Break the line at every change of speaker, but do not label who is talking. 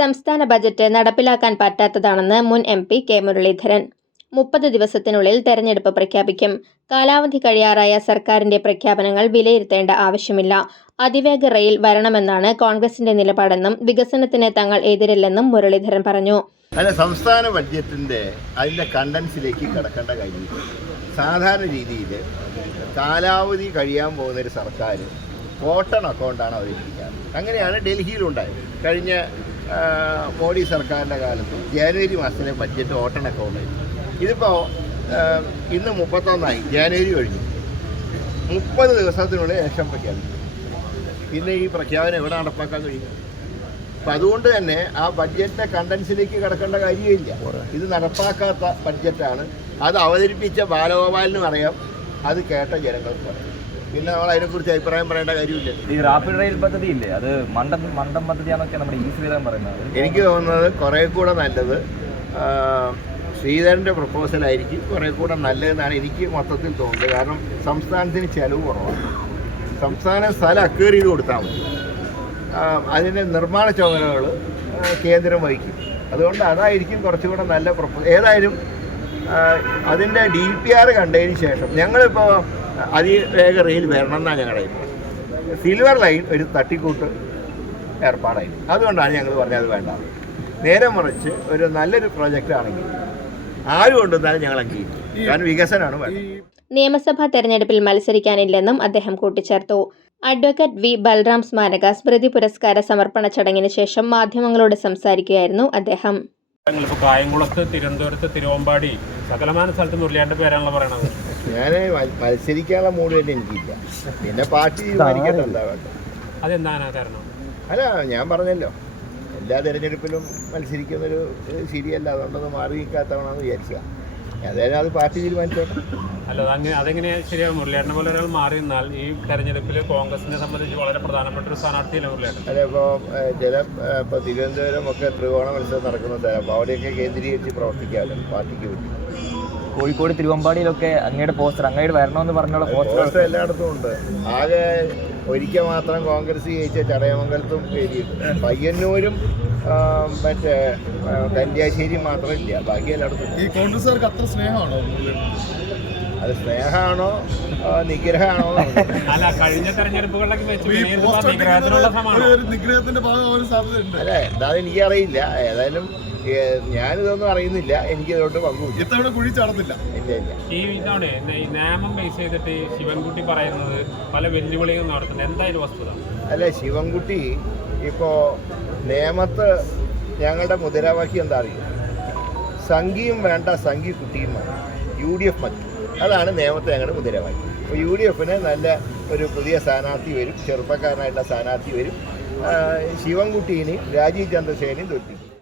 സംസ്ഥാന ബജറ്റ് നടപ്പിലാക്കാൻ പറ്റാത്തതാണെന്ന് മുൻ എം പി കെ മുരളീധരൻ മുപ്പത് ദിവസത്തിനുള്ളിൽ തെരഞ്ഞെടുപ്പ് പ്രഖ്യാപിക്കും കാലാവധി കഴിയാറായ സർക്കാരിന്റെ പ്രഖ്യാപനങ്ങൾ വിലയിരുത്തേണ്ട ആവശ്യമില്ല അതിവേഗ റെയിൽ വരണമെന്നാണ് കോൺഗ്രസിന്റെ നിലപാടെന്നും വികസനത്തിന് തങ്ങൾ എതിരില്ലെന്നും മുരളീധരൻ പറഞ്ഞു
സംസ്ഥാന ബഡ്ജറ്റിന്റെ അതിന്റെ കണ്ടൻസിലേക്ക് കടക്കേണ്ട കാര്യം സാധാരണ രീതിയിൽ കാലാവധി കഴിയാൻ പോകുന്ന ഒരു സർക്കാർ കോട്ടൺ അക്കൗണ്ടാണ് അവരിരിക്കുന്നത് അങ്ങനെയാണ് ഡൽഹിയിലുണ്ടായത് കഴിഞ്ഞ മോഡി സർക്കാരിൻ്റെ കാലത്ത് ജാനുവരി മാസത്തിലെ ബഡ്ജറ്റ് ഓട്ടണൊക്കെ അക്കൗണ്ടായിരുന്നു ഇതിപ്പോൾ ഇന്ന് മുപ്പത്തൊന്നായി ജാനുവരി കഴിഞ്ഞു മുപ്പത് ദിവസത്തിനുള്ളിൽ ഇലക്ഷൻ പ്രഖ്യാപനം പിന്നെ ഈ പ്രഖ്യാപനം എവിടെ നടപ്പാക്കാൻ കഴിയും അപ്പം അതുകൊണ്ട് തന്നെ ആ ബഡ്ജറ്റിൻ്റെ കണ്ടൻസിലേക്ക് കിടക്കേണ്ട കാര്യമില്ല ഇത് നടപ്പാക്കാത്ത ബഡ്ജറ്റാണ് അത് അവതരിപ്പിച്ച ബാലഗോപാലിനും അറിയാം അത് കേട്ട ജനങ്ങൾക്കും അറിയാം പിന്നെ നമ്മൾ കുറിച്ച് അഭിപ്രായം പറയേണ്ട കാര്യമില്ല
ഈ റാപ്പിഡ് റെയിൽ പദ്ധതി ഇല്ലേ അത് മണ്ടം പദ്ധതി പദ്ധതിയാണെന്നൊക്കെ നമ്മുടെ ഈ ശ്രീധരൻ പറയുന്നത്
എനിക്ക് തോന്നുന്നത് കുറെ കൂടെ നല്ലത് ശ്രീധരൻ്റെ പ്രപ്പോസൽ ആയിരിക്കും കുറെ കൂടെ നല്ലതെന്നാണ് എനിക്ക് മൊത്തത്തിൽ തോന്നുന്നത് കാരണം സംസ്ഥാനത്തിന് ചെലവ് കുറവാണ് സംസ്ഥാന സ്ഥലം അക്വയർ ചെയ്ത് കൊടുത്താൽ മതി അതിൻ്റെ നിർമ്മാണ ചുമതലകൾ കേന്ദ്രം വഹിക്കും അതുകൊണ്ട് അതായിരിക്കും കുറച്ചുകൂടെ നല്ല പ്രപ്പോസൽ ഏതായാലും അതിൻ്റെ ഡി പി ആർ കണ്ടതിന് ശേഷം ഞങ്ങളിപ്പോൾ അതിവേഗ റെയിൽ വരണം എന്നാണ് ഞങ്ങളുടെ സിൽവർ ലൈൻ ഒരു തട്ടിക്കൂട്ട് ഏർപ്പാടായി അതുകൊണ്ടാണ് ഞങ്ങൾ പറഞ്ഞത് വേണ്ട നേരെ മറിച്ച് ഒരു നല്ലൊരു പ്രോജക്റ്റ് ആണെങ്കിൽ ആര് കൊണ്ടുവന്നാലും ഞങ്ങൾ അംഗീകരിക്കും വികസനമാണ്
നിയമസഭാ തെരഞ്ഞെടുപ്പിൽ മത്സരിക്കാനില്ലെന്നും അദ്ദേഹം കൂട്ടിച്ചേർത്തു അഡ്വക്കേറ്റ് വി ബൽറാം സ്മാരക സ്മൃതി പുരസ്കാര സമർപ്പണ ചടങ്ങിന് ശേഷം മാധ്യമങ്ങളോട് സംസാരിക്കുകയായിരുന്നു അദ്ദേഹം
കായംകുളത്ത് തിരുവനന്തപുരത്ത് തിരുവമ്പാടി സകലമാന സ്ഥലത്ത് മുരളിയാണ്ട് പേരാണല്ലോ പറയണത്
ഞാൻ മത്സരിക്കാനുള്ള മൂഡ് തന്നെ എനിക്കില്ല പിന്നെ പാർട്ടി കാരണം അല്ല ഞാൻ പറഞ്ഞല്ലോ എല്ലാ തിരഞ്ഞെടുപ്പിലും മത്സരിക്കുന്നൊരു ശരിയല്ല അതുകൊണ്ടത് മാറി നിൽക്കാത്തവണെന്ന് വിചാരിച്ചു അതായത് അത് പാർട്ടി തീരുമാനിച്ചോട്ടെ
അല്ല അതങ്ങനെ അതെങ്ങനെ ശരിയാ മുരളിയേട്ടനെ പോലെ ഒരാൾ മാറി നിന്നാൽ ഈ തെരഞ്ഞെടുപ്പിൽ കോൺഗ്രസിനെ സംബന്ധിച്ച് വളരെ പ്രധാനപ്പെട്ട ഒരു സ്ഥാനാർത്ഥിയല്ല
മുരളിയേട്ടൻ അല്ല ഇപ്പോൾ ചില ഇപ്പോൾ തിരുവനന്തപുരം ഒക്കെ ത്രികോണ മത്സരം നടക്കുന്നുണ്ട് സ്ഥലം അപ്പോൾ അവിടെയൊക്കെ കേന്ദ്രീകരിച്ച് പ്രവർത്തിക്കാമല്ലോ പാർട്ടിക്ക് വേണ്ടി
കോഴിക്കോട് തിരുവമ്പാടിയിലൊക്കെ അങ്ങയുടെ പോസ്റ്റർ അങ്ങയുടെ വരണമെന്ന് പറഞ്ഞുള്ള
പോസ്റ്റർ എല്ലായിടത്തും ഉണ്ട് ആകെ ഒരിക്കൽ മാത്രം കോൺഗ്രസ് ജയിച്ച ചടയമംഗലത്തും പയ്യന്നൂരും മറ്റേ കല്യാശ്ശേരി മാത്രമില്ല ബാക്കി എല്ലായിടത്തും
ഈ കോൺഗ്രസ്സുകാർക്ക് അത്ര സ്നേഹമാണോ
അത് സ്നേഹമാണോ നിഗ്രഹമാണോ
അല്ല കഴിഞ്ഞ തെരഞ്ഞെടുപ്പുകളിലൊക്കെ നിഗ്രഹത്തിന്റെ ഭാഗം
അല്ലെ എന്താ എനിക്കറിയില്ല ഏതായാലും ഞാനിതൊന്നും അറിയുന്നില്ല എനിക്ക് ഇതിലോട്ട്
പങ്കുമില്ല കുഴി ഇല്ല ഇല്ല ഈ ചെയ്തിട്ട് ശിവൻകുട്ടി പല വസ്തുത
അല്ല ശിവൻകുട്ടി ഇപ്പോ നേമത്ത് ഞങ്ങളുടെ മുദ്രാവാക്യം എന്താ അറിയും സംഘിയും വേണ്ട സംഘി കുട്ടിയും വേണം യു ഡി എഫ് മറ്റു അതാണ് നേമത്തെ ഞങ്ങളുടെ മുദ്രാവാക്യം അപ്പൊ യു ഡി എഫിന് നല്ല ഒരു പുതിയ സ്ഥാനാർത്ഥി വരും ചെറുപ്പക്കാരനായിട്ടുള്ള സ്ഥാനാർത്ഥി വരും ശിവൻകുട്ടീനെയും രാജീവ് ചന്ദ്രസേനയും തോൽപ്പിക്കും